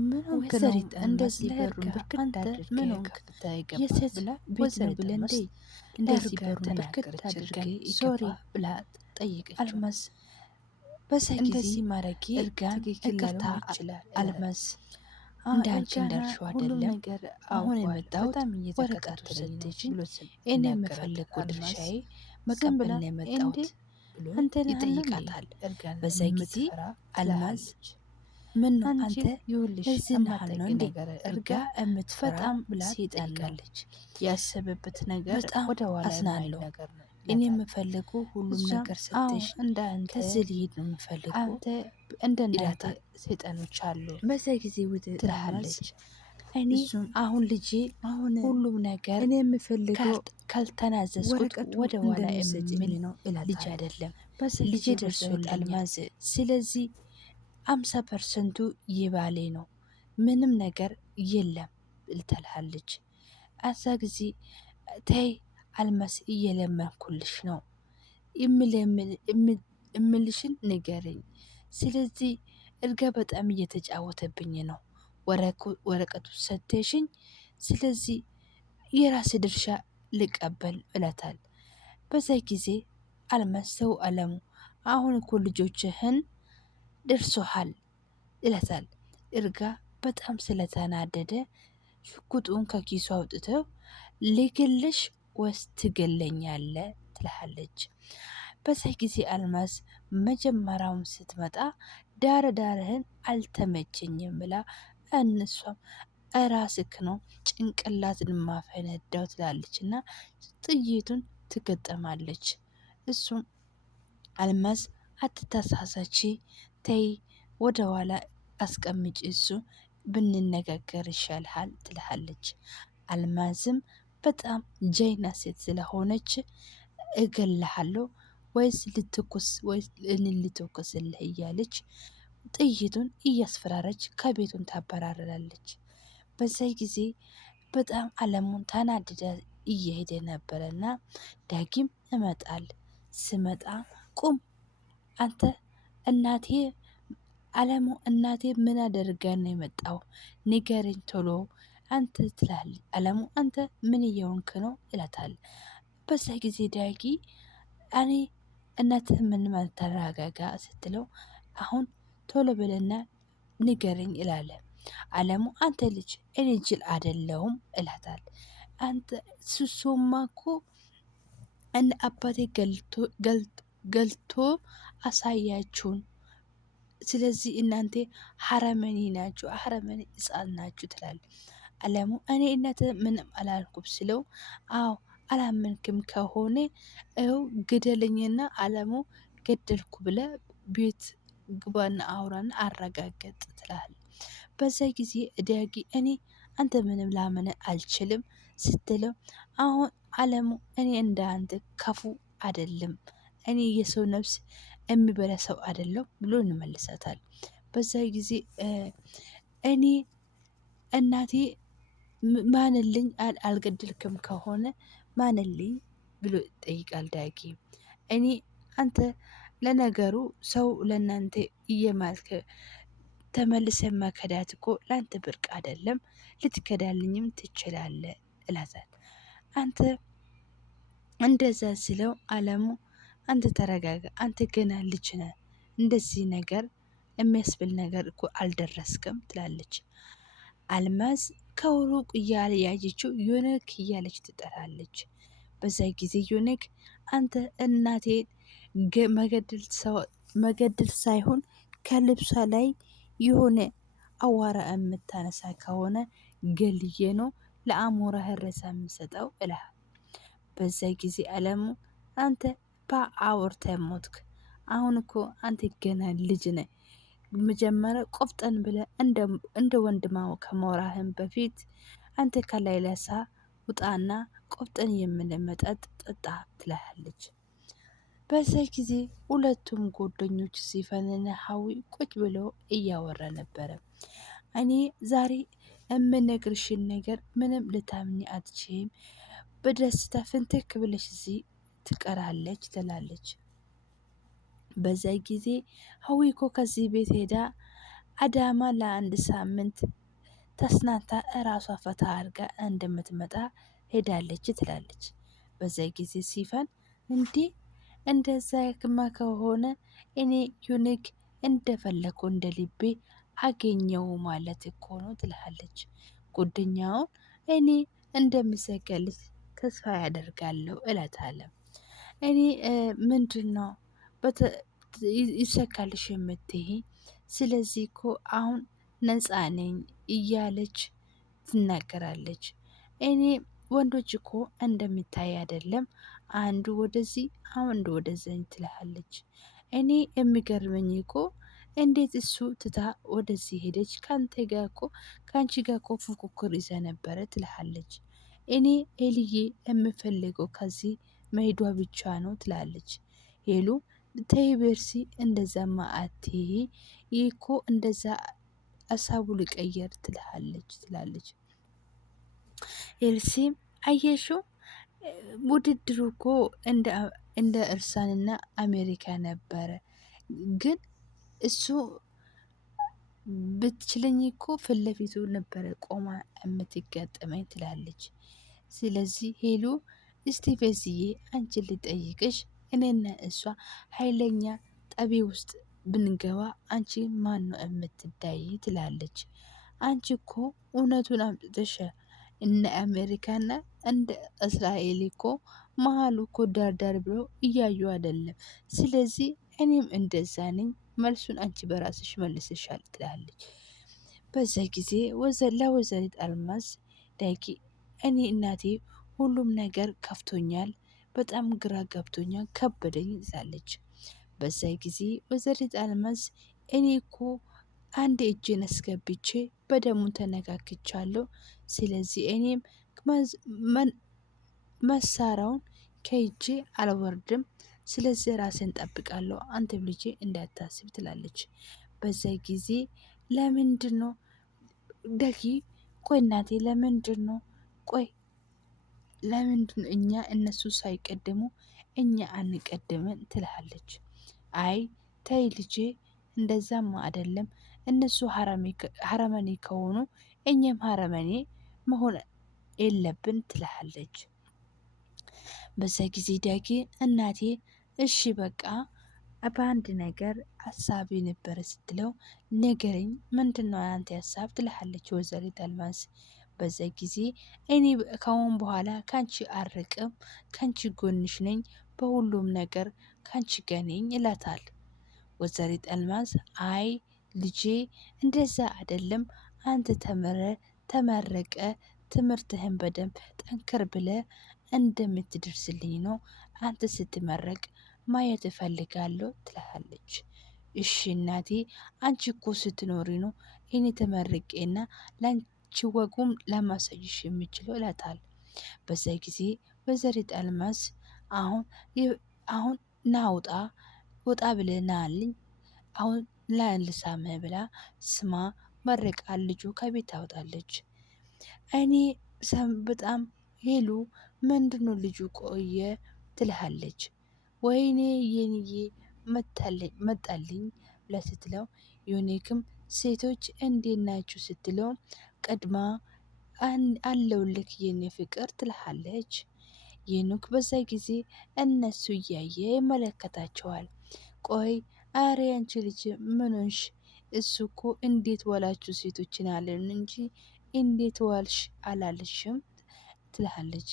ምን ሆንክ ነው እንደዚህ በሩን ብርክት አድርጌ ከፍታ የገባ ብላ ቤት ነው ብለህ እንዴ እንደዚህ በሩን ብርክት አድርጌ ሶሪ ብላ ጠይቀችው። አልማዝ እንደዚህ ማረጌ ይቅርታ አልማዝ እንደ አንቺ እንዳልሽው አይደለም። አሁን የመጣሁት ወረቀቱ ሰጥሽኝ እኔ የምፈልገው ድርሻዬ መቀበል ነው የመጣሁት ብሎ ይጠይቃታል። በዛ ጊዜ አልማዝ ምን ነው አንተ ለዚህ መሀል ነው እንዴ እርጋ የምትፈጣም ብላ ትጠይቃለች። ያሰበበት ነገር ወደ ኋላ አዝናለሁ። እኔ የምፈልገው ሁሉም ነገር ሰጥሽ ከዚህ ልሄድ ነው የምፈልገው አንተ እንደናንተ ሰይጣኖች አሉ። በዛ ጊዜ ውድ ትላለች። እኔ አሁን ልጄ ሁሉም ነገር እኔ የምፈልገው ካልተናዘዝኩት ወደ ኋላ የሚል ነው ልጅ አይደለም። ልጄ ደርሶልኛል። ስለዚህ 50% የባሌ ነው፣ ምንም ነገር የለም ትልሃለች። አዛ ጊዜ ተይ አልማዝ እየለመንኩልሽ ነው እምልሽን ንገረኝ። ስለዚህ እርጋ በጣም እየተጫወተብኝ ነው ወረቀቱ ሰተሽኝ፣ ስለዚህ የራስ ድርሻ ልቀበል እላታል። በዛ ጊዜ አልማዝ ሰው አለሙ አሁን እኮ ልጆችህን ደርሶሃል ይላታል። እርጋ በጣም ስለተናደደ ሽጉጡን ከኪሱ አውጥተው ልግልሽ ወይስ ትገለኛለህ ትልሃለች። በዛ ጊዜ አልማዝ መጀመሪያውም ስትመጣ ዳርህን አልተመቸኝም ብላ እነሷም እራስክ ነው ጭንቅላትን ማፈነዳው ትላለች እና ጥይቱን ትገጠማለች። እሱም አልማዝ አትተሳሳቺ ተይ ወደ ኋላ አስቀምጪ እሱ ብንነጋገር ይሻልሃል ትልሃለች። አልማዝም በጣም ጀይና ሴት ስለሆነች እገልሃለሁ ወይስ ልተኩስልህ እያለች ጥይቱን እያስፈራረች ከቤቱን ታበራራለች። በዛ ጊዜ በጣም አለሙን ተናድዳ እየሄደ ነበረና ዳጊም ይመጣል። ስመጣ ቁም አንተ እናቴ አለሙ እናቴ ምን አደርጋ ነው የመጣው ንገረኝ ቶሎ አንተ ትላለች። አለሙ አንተ ምን እየሆንክ ነው ይላታል። በዛ ጊዜ ዳጊ እኔ እናትህ ምን ማለት ተረጋጋ ስትለው አሁን ቶሎ ብለና ንገረኝ ይላል። አለሙ አንተ ልጅ እኔ ጅል አይደለሁም ይላታል። አንተ ሱሱማ እኮ እንደ አባቴ ገልቶ አሳያችሁን። ስለዚህ እናንተ ሀረመኒ ናችሁ፣ ሀረመኒ ሕፃን ናችሁ ትላል። አለሙ እኔ እናት ምንም አላልኩም ስለው አዎ አላመንክም ከሆነ እው ግደለኝና አለሙ ገደልኩ ብለ ቤት ግባና አውራና አረጋገጥ ትላል። በዛ ጊዜ ዳጊ እኔ አንተ ምንም ላመነ አልችልም ስትለው አሁን አለሙ እኔ እንደ አንተ ከፉ አይደለም፣ እኔ የሰው ነፍስ የሚበላ ሰው አይደለም ብሎ እንመልሳታል። በዛ ጊዜ እኔ እናቴ ማንልኝ አልገደልክም ከሆነ ማንልኝ ብሎ ይጠይቃል ዳጊ። እኔ አንተ ለነገሩ ሰው ለእናንተ እየማልክ ተመልሰ መከዳት እኮ ላንተ ብርቅ አይደለም፣ ልትከዳልኝም ትችላለህ እላታል። አንተ እንደዛ ሲለው አለሙ አንተ ተረጋጋ፣ አንተ ገና ልጅ ነህ፣ እንደዚህ ነገር የሚያስብል ነገር እኮ አልደረስክም ትላለች። አልማዝ ከሩቅ እያለ ያየችው ዮኒክ እያለች ትጠራለች። በዛ ጊዜ ዮኒክ አንተ እናቴን መገደል ሳይሆን ከልብሷ ላይ የሆነ አዋራ የምታነሳ ከሆነ ገልዬ ነው ለአሞራ ህረሳ የምሰጠው እልሃል። በዛ ጊዜ አለሙ አንተ በአውርተ ሞትክ፣ አሁን እኮ አንተ ገና ልጅ ነህ። መጀመሪያ ቆፍጠን ብለ እንደ ወንድማው ከመውራህን በፊት አንተ ከላይ ለሳ ውጣና ቆፍጠን የምንመጠጥ ጠጣ ትላለች። በዛ ጊዜ ሁለቱም ጓደኞች ሲፈንና ሀዊ ቁጭ ብለው እያወራ ነበረ። እኔ ዛሬ የምነግርሽን ነገር ምንም ልታምኒ አትችይም፣ በደስታ ፍንትክ ብለሽ እዚህ ትቀራለች ትላለች። በዛ ጊዜ ሀዊ እኮ ከዚህ ቤት ሄዳ አዳማ ለአንድ ሳምንት ተስናንታ እራሷ ፈታ አድርጋ እንደምትመጣ ሄዳለች ትላለች። በዛ ጊዜ ሲፈን እንዲህ እንደዛ ክማ ከሆነ እኔ ዩኒክ እንደፈለኩ እንደ ልቤ አገኘው ማለት እኮ ነው ትላለች። ጉደኛውን እኔ እንደሚሰቀልሽ ተስፋ ያደርጋለሁ እላታለሁ። እኔ ምንድነው ይሰካልሽ የምትይ? ስለዚህ እኮ አሁን ነፃ ነኝ እያለች ትናገራለች። እኔ ወንዶች እኮ እንደሚታይ አይደለም፣ አንዱ ወደዚህ አንዱ ወደዚህ ትልሃለች። እኔ የሚገርመኝ እኮ እንዴት እሱ ትታ ወደዚህ ሄደች? ካንተ ጋር እኮ ካንቺ ጋር እኮ ፉክክር ይዘ ነበረ ትልሃለች። እኔ ኤልዬ የምፈልገው ከዚህ መሄዷ ብቻ ነው ትላለች። ሄሉ ተይ ቤርሲ እንደዛማ አትይ፣ ይህ እኮ እንደዛ ሀሳቡ ልቀየር ትላለች። ኤልሲም አየሽው ውድድሩ እኮ እንደ እርሳንና አሜሪካ ነበረ፣ ግን እሱ ብትችለኝ እኮ ፊት ለፊቱ ነበረ ቆማ የምትጋጠመኝ ትላለች። ስለዚህ ሄሉ እስቲ በዚዬ አንቺን ልጠይቅሽ፣ እኔና እሷ ኃይለኛ ጠቢ ውስጥ ብንገባ አንቺ ማን ነው የምትዳይ ትላለች። አንቺ እኮ እውነቱን አምጥተሽ እነ አሜሪካና እንደ እስራኤል እኮ መሀሉ እኮ ዳርዳር ብሎ እያዩ አይደለም። ስለዚህ እኔም እንደዛ ነኝ፣ መልሱን አንቺ በራስሽ መልስሻል ትላለች። በዛ ጊዜ ለወይዘሪት አልማዝ ዳጊ እኔ እናቴ ሁሉም ነገር ከፍቶኛል፣ በጣም ግራ ገብቶኛል፣ ከበደኝ ትላለች። በዛ ጊዜ ወይዘሪት አልማዝ እኔ እኮ አንድ እጄን አስገብቼ በደሙ ተነካክቻለሁ። ስለዚህ እኔም መሳሪያውን ከእጄ አልወርድም። ስለዚህ ራሴን ጠብቃለሁ፣ አንተም ልጄ እንዳታስብ ትላለች። በዛ ጊዜ ለምንድን ነው ደጊ ቆይ እናቴ ለምንድን ነው ቆይ ለምንድን ነው እኛ እነሱ ሳይቀድሙ እኛ አንቀድምን ትላለች። አይ ተይ ልጄ እንደዛማ አይደለም፣ እነሱ ሀረመኔ ከሆኑ እኛም ሀረመኔ መሆን የለብን ትላለች። በዛ ጊዜ ዳጊ እናቴ እሺ በቃ በአንድ ነገር ሀሳቤ ነበረ ስትለው ንገረኝ፣ ምንድነው ያንተ ሀሳብ ትልሃለች ወይዘሪት አልማዝ። በዛ ጊዜ እኔ ከአሁን በኋላ ካንቺ አርቅም፣ ካንቺ ጎንሽ ነኝ፣ በሁሉም ነገር ካንቺ ጋር ነኝ ይላታል። ወይዘሪት አልማዝ አይ ልጄ እንደዛ አይደለም፣ አንተ ተመረቀ ትምህርትህን በደንብ ጠንክር ብለ እንደምትደርስልኝ ነው አንተ ስትመረቅ ማየት እፈልጋለሁ ትላለች። እሺ እናቴ አንቺ እኮ ስትኖሪ ነው እኔ ተመርቄና ላንቺ ወጉም ለማሳይሽ የሚችለው እላታል። በዛ ጊዜ ወይዘሪት አልማዝ አሁን ናውጣ ወጣ ብለህ ናልኝ አሁን ላልሳምህ ብላ ስማ መረቃ ልጁ ከቤት ታወጣለች። እኔ በጣም ሄሉ ምንድነው ልጁ ቆየ ትልሃለች። ወይኔ የኔዬ መጣልኝ ብላ ስትለው ዮኒክም ሴቶች እንዴት ናችሁ ስትለው ቀድማ አለውልክ የኔ ፍቅር ትልሃለች። ሄኖክ በዛ ጊዜ እነሱ እያየ ይመለከታቸዋል። ቆይ አረ አንቺ ልጅ ምንሽ? እሱ እኮ እንዴት ዋላችሁ ሴቶችን አለን እንጂ እንዴት ዋልሽ አላለሽም ትልሃለች።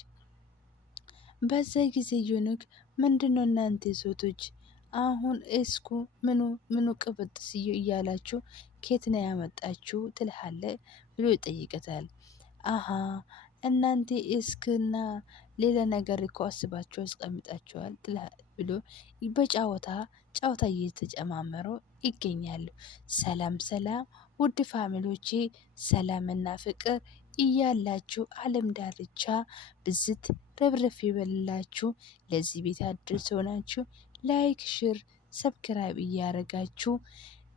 በዛ ጊዜ ዮኒክ ምንድነው እናንተ ሴቶች አሁን እስኩ ምኑ ቅብጥስዮ እያላችሁ ኬት ነው ያመጣችሁ ትልሃለ ብሎ ይጠይቀታል። አሃ እናንተ እስክና ሌላ ነገር እኮ አስባችሁ አስቀምጣችኋል ብሎ በጨዋታ እየተጨማመሩ ይገኛሉ። ሰላም ሰላም ውድ ፋሚሊዎቼ፣ ሰላምና ፍቅር እያላችሁ ዓለም ዳርቻ ብዝት ረብረፍ ይበልላችሁ። ለዚህ ቤት አዲስ ሆናችሁ ላይክ፣ ሼር፣ ሰብስክራይብ እያረጋችሁ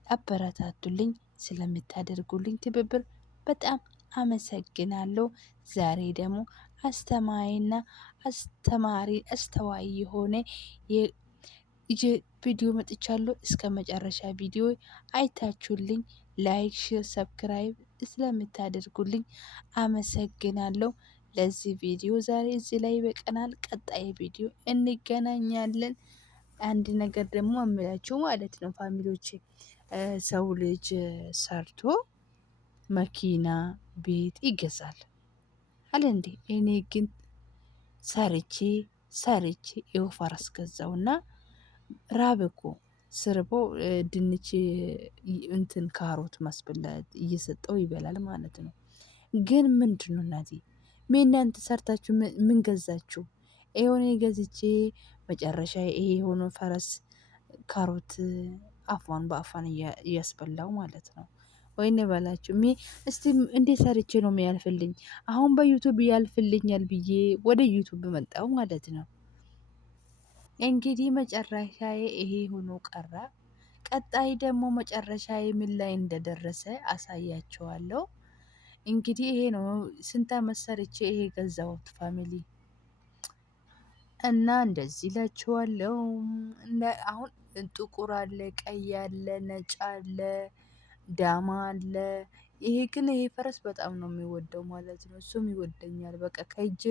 አበረታቱልኝ። ስለምታደርጉልኝ ትብብር በጣም አመሰግናለሁ። ዛሬ ደግሞ አስተዋይ የሆነ ቪዲዮ መጥቻለሁ። እስከ መጨረሻ ቪዲዮ አይታችሁልኝ ላይክ፣ ሼር፣ ሰብስክራይብ ስለምታደርጉልኝ አመሰግናለሁ። ለዚህ ቪዲዮ ዛሬ እዚህ ላይ ይበቃናል። ቀጣይ ቪዲዮ እንገናኛለን። አንድ ነገር ደግሞ አምላችሁ ማለት ነው ፋሚሊዎቼ፣ ሰው ልጅ ሰርቶ መኪና ቤት ይገዛል አለ እንዴ? እኔ ግን ሰርቼ ይኸው ፈረስ ገዛውና ራብ እኮ ስርቦ ድንች እንትን ካሮት ማስበላት እየሰጠው ይበላል ማለት ነው። ግን ምንድን ነው እናቴ እናንተ ሰርታችሁ ምን ገዛችሁ? የሆነ ገዝቼ መጨረሻ ይሄ የሆነ ፈረስ ካሮት አፏን በአፏን እያስበላው ማለት ነው። ወይኔ በላችሁ እስቲ እንዴት ሰርቼ ነው የሚያልፍልኝ? አሁን በዩቱብ ያልፍልኛል ብዬ ወደ ዩቱብ መጣው ማለት ነው። እንግዲህ መጨረሻዬ ይሄ ሆኖ ቀረ። ቀጣይ ደግሞ መጨረሻዬ ምን ላይ እንደደረሰ አሳያቸዋለሁ። እንግዲህ ይሄ ነው ስንት አመት ሰርቼ ይሄ ገዛሁት ፋሚሊ እና እንደዚህ እላችኋለሁ። አሁን ጥቁር አለ፣ ቀይ አለ፣ ነጭ አለ፣ ዳማ አለ። ይሄ ግን ይሄ ፈረስ በጣም ነው የሚወደው ማለት ነው። እሱም ይወደኛል። በቃ ከእጄ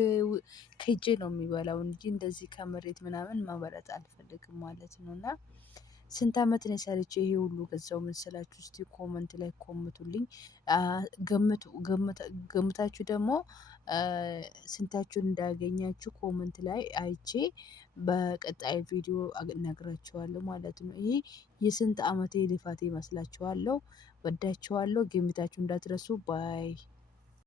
ነው የሚበላው እንጂ እንደዚህ ከመሬት ምናምን ማበላት አልፈልግም ማለት ነው። እና ስንት አመት ነው ሰርቼ ይሄ ሁሉ ገዛው መሰላችሁ? እስቲ ኮመንት ላይ ኮምቱልኝ። ገምታችሁ ደግሞ ስንታችሁን እንዳገኛችሁ ኮመንት ላይ አይቼ በቀጣይ ቪዲዮ እነግራችኋለሁ ማለት ነው። ይሄ የስንት አመቴ ልፋት ይመስላችኋለሁ? ወዳችኋለሁ። ገምታችሁ እንዳትረሱ ባይ